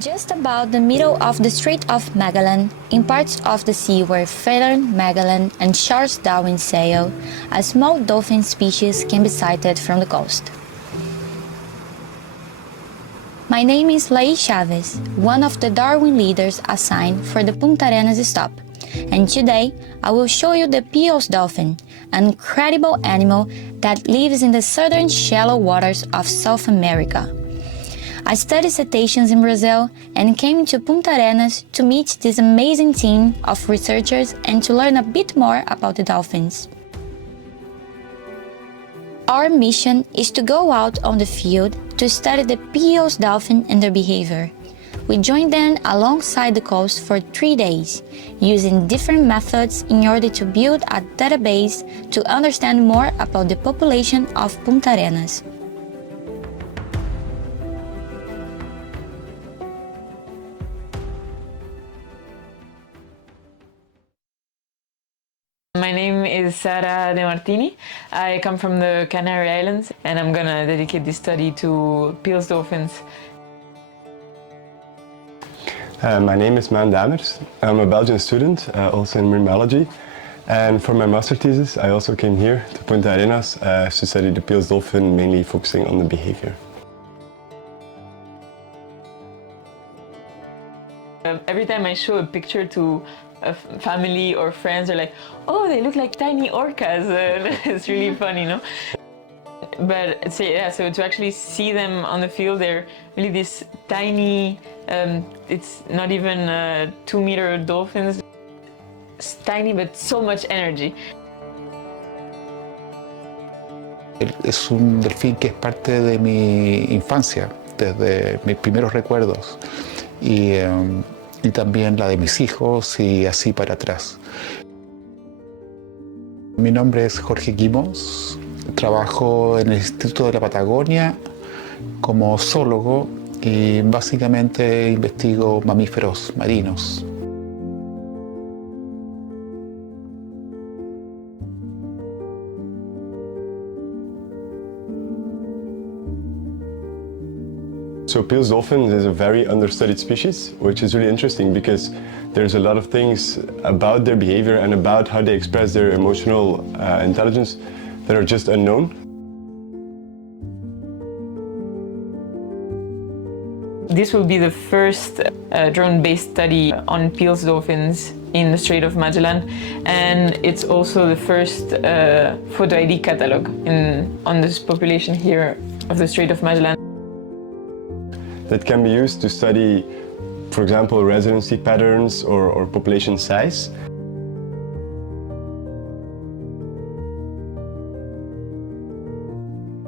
Just about the middle of the Strait of Magellan, in parts of the sea where Feathered Magellan and Charles Darwin sailed, a small dolphin species can be sighted from the coast. My name is Laís Chaves, one of the Darwin leaders assigned for the Punta Arenas stop, and today I will show you the Peale dolphin, an incredible animal that lives in the southern shallow waters of South America. I studied cetaceans in Brazil and came to Punta Arenas to meet this amazing team of researchers and to learn a bit more about the dolphins. Our mission is to go out on the field to study the Peale dolphin and their behavior. We joined them alongside the coast for 3 days, using different methods in order to build a database to understand more about the population of Punta Arenas. My name is Sara De Martini. I come from the Canary Islands and I'm gonna dedicate this study to Peale dolphins. My name is Maan Damers. I'm a Belgian student, also in marine biology. And for my master thesis, I also came here to Punta Arenas to study the Peale dolphin, mainly focusing on the behavior. Every time I show a picture to a family or friends, they're like, oh, they look like tiny orcas. It's really funny, no? But so to actually see them on the field, they're really this tiny, it's not even 2-meter dolphins. It's tiny, but so much energy. Es un delfín que es parte de mi infancia, desde mis primeros recuerdos. Y también la de mis hijos y así para atrás. Mi nombre es Jorge Quimos, trabajo en el Instituto de la Patagonia como zoólogo y básicamente investigo mamíferos marinos. So Peale dolphin is a very understudied species, which is really interesting because there's a lot of things about their behavior and about how they express their emotional intelligence that are just unknown. This will be the first drone-based study on Peale dolphins in the Strait of Magellan, and it's also the first photo ID catalog on this population here of the Strait of Magellan. That can be used to study, for example, residency patterns or population size.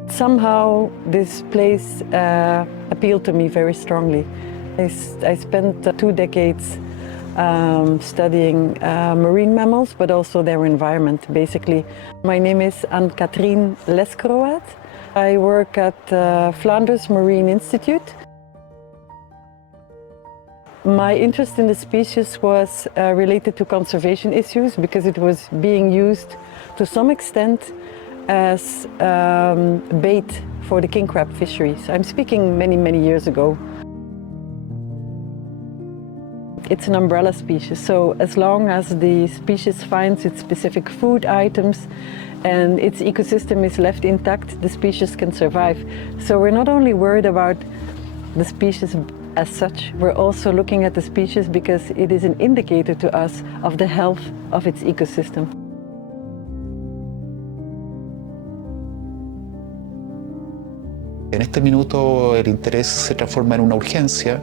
Somehow this place appealed to me very strongly. I spent 2 decades studying marine mammals, but also their environment, basically. My name is Anne-Katrien Leskroat. I work at Flanders Marine Institute. My interest in the species was related to conservation issues because it was being used to some extent as bait for the king crab fisheries. I'm speaking many, many years ago. It's an umbrella species, so as long as the species finds its specific food items and its ecosystem is left intact, the species can survive. So we're not only worried about the species as such, we're also looking at the species because it is an indicator to us of the health of its ecosystem. En este minuto el interés se transforma en una urgencia.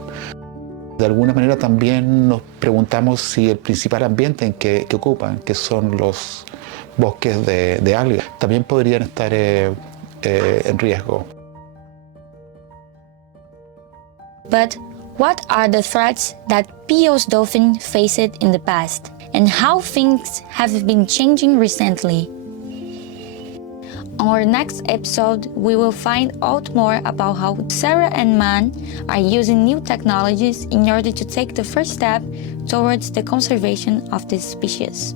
De alguna manera también nos preguntamos si el principal ambiente que ocupan, que son los bosques de algas, también podrían estar en riesgo. But what are the threats that Peale dolphin faced in the past, and how things have been changing recently? On our next episode, we will find out more about how Sarah and Man are using new technologies in order to take the first step towards the conservation of this species.